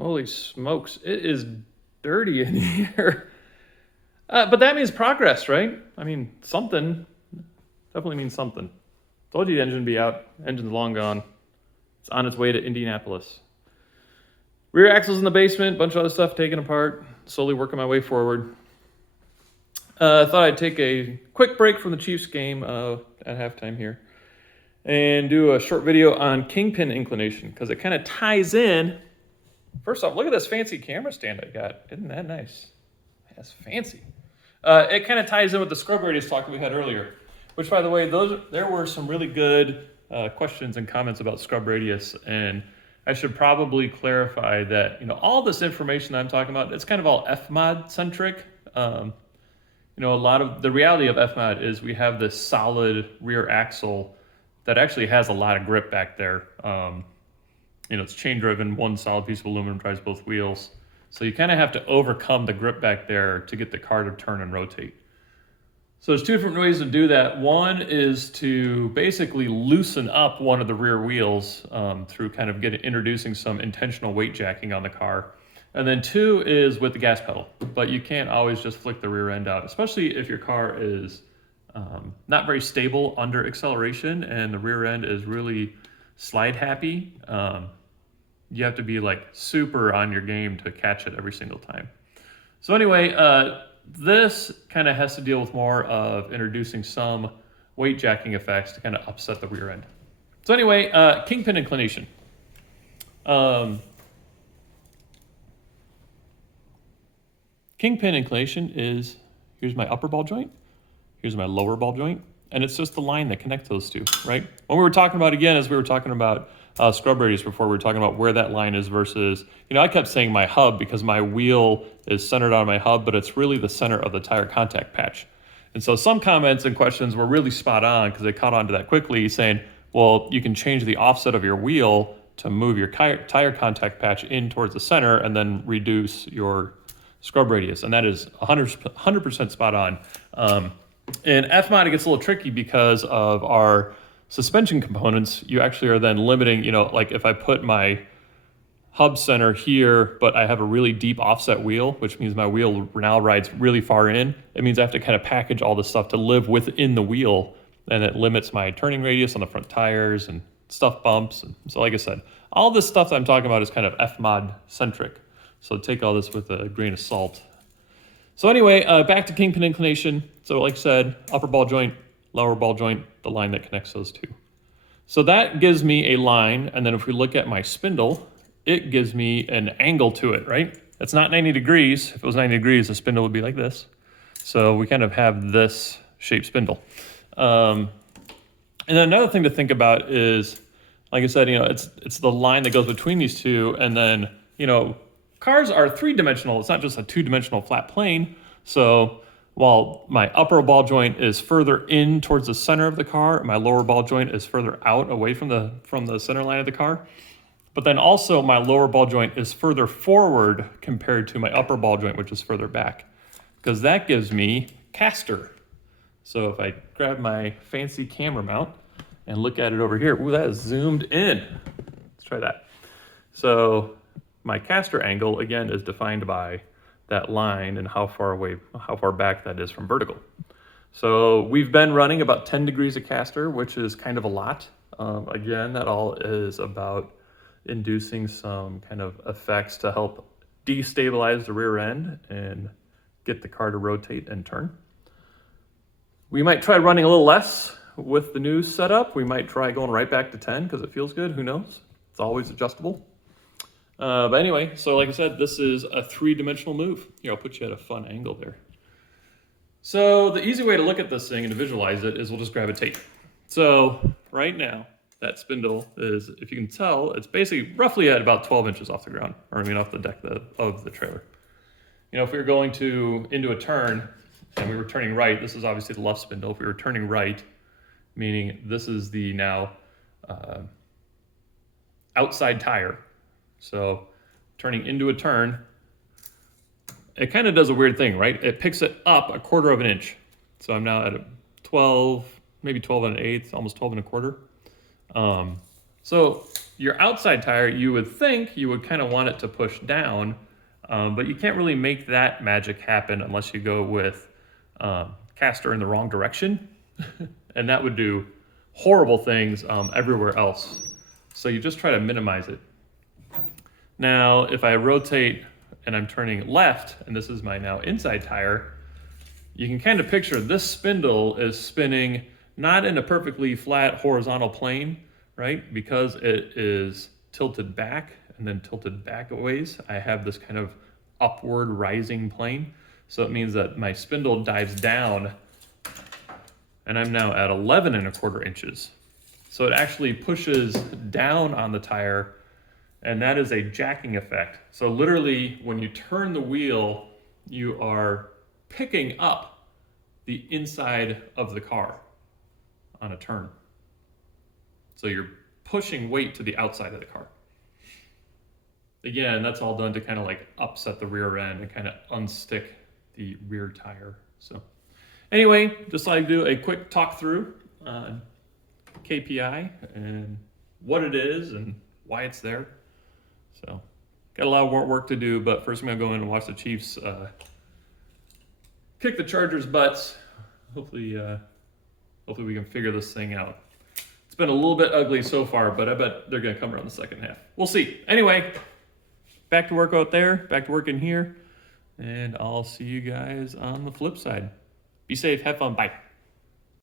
Holy smokes, it is dirty in here. But that means progress, right? I mean, something. Definitely means something. Told you the engine would be out. Engine's long gone. It's on its way to Indianapolis. Rear axles in the basement, bunch of other stuff taken apart. Slowly working my way forward. I thought I'd take a quick break from the Chiefs game at halftime here and do a short video on kingpin inclination because it kind of ties in. First off, look at this fancy camera stand I got. Isn't that nice? That's fancy. It kind of ties in with the scrub radius talk that we had earlier, which, by the way, there were some really good questions and comments about scrub radius, and I should probably clarify that all this information I'm talking about, it's kind of all FMod centric. A lot of the reality of FMod is we have this solid rear axle that actually has a lot of grip back there. It's chain driven, one solid piece of aluminum drives both wheels. So you kind of have to overcome the grip back there to get the car to turn and rotate. So there's two different ways to do that. One is to basically loosen up one of the rear wheels through kind of introducing some intentional weight jacking on the car. And then two is with the gas pedal, but you can't always just flick the rear end out, especially if your car is not very stable under acceleration and the rear end is really slide happy. You have to be like super on your game to catch it every single time. So anyway, this kind of has to deal with more of introducing some weight jacking effects to kind of upset the rear end. So anyway, kingpin inclination. Kingpin inclination is, here's my upper ball joint, here's my lower ball joint, and it's just the line that connects those two, right? What we were talking about again is we were talking about scrub radius before. We were talking about where that line is versus, I kept saying my hub because my wheel is centered on my hub, but it's really the center of the tire contact patch. And so some comments and questions were really spot on because they caught on to that quickly, saying, well, you can change the offset of your wheel to move your tire contact patch in towards the center and then reduce your scrub radius. And that is 100% spot on. In FMod, it gets a little tricky because of our suspension components. You actually are then limiting, like if I put my hub center here, but I have a really deep offset wheel, which means my wheel now rides really far in. It means I have to kind of package all this stuff to live within the wheel, and it limits my turning radius on the front tires and stuff bumps. And so like I said, all this stuff that I'm talking about is kind of FMod centric. So take all this with a grain of salt. So anyway, back to kingpin inclination. So like I said, upper ball joint, lower ball joint, the line that connects those two. So that gives me a line, and then if we look at my spindle, it gives me an angle to it, right? It's not 90 degrees. If it was 90 degrees, the spindle would be like this. So we kind of have this shaped spindle. And then another thing to think about is, like I said, it's the line that goes between these two, and then, cars are three-dimensional. It's not just a two-dimensional flat plane. So while my upper ball joint is further in towards the center of the car, my lower ball joint is further out away from the center line of the car. But then also my lower ball joint is further forward compared to my upper ball joint, which is further back, because that gives me caster. So if I grab my fancy camera mount and look at it over here, ooh, that is zoomed in. Let's try that. So my caster angle, again, is defined by that line and how far back that is from vertical. So we've been running about 10 degrees of caster, which is kind of a lot. Again, that all is about inducing some kind of effects to help destabilize the rear end and get the car to rotate and turn. We might try running a little less with the new setup. We might try going right back to 10 because it feels good. Who knows? It's always adjustable. But anyway, so like I said, this is a three-dimensional move. Here, I'll put you at a fun angle there. So the easy way to look at this thing and to visualize it is we'll just grab a tape. So right now, that spindle is, if you can tell, it's basically roughly at about 12 inches off the ground, or off the deck of the trailer. If we were going into a turn and we were turning right, this is obviously the left spindle. If we were turning right, meaning this is the now outside tire. So turning into a turn, it kind of does a weird thing, right? It picks it up 1/4 of an inch. So I'm now at a 12, maybe 12 and an eighth, almost 12 and a quarter. So, Your outside tire, you would think you would kind of want it to push down, but you can't really make that magic happen unless you go with caster in the wrong direction. And that would do horrible things everywhere else. So you just try to minimize it. Now, if I rotate and I'm turning left, and this is my now inside tire, you can kind of picture this spindle is spinning not in a perfectly flat horizontal plane, right? Because it is tilted back and then tilted back a ways. I have this kind of upward rising plane. So it means that my spindle dives down and I'm now at 11¼ inches. So it actually pushes down on the tire, and that is a jacking effect. So literally when you turn the wheel, you are picking up the inside of the car on a turn. So you're pushing weight to the outside of the car. Again, that's all done to kind of like upset the rear end and kind of unstick the rear tire. So anyway, just like do a quick talk through on KPI and what it is and why it's there. So got a lot of work to do, but first I'm gonna go in and watch the Chiefs kick the Chargers' butts. Hopefully we can figure this thing out. It's been a little bit ugly so far, but I bet they're gonna come around the second half. We'll see. Anyway, back to work out there, back to work in here, and I'll see you guys on the flip side. Be safe, have fun, bye.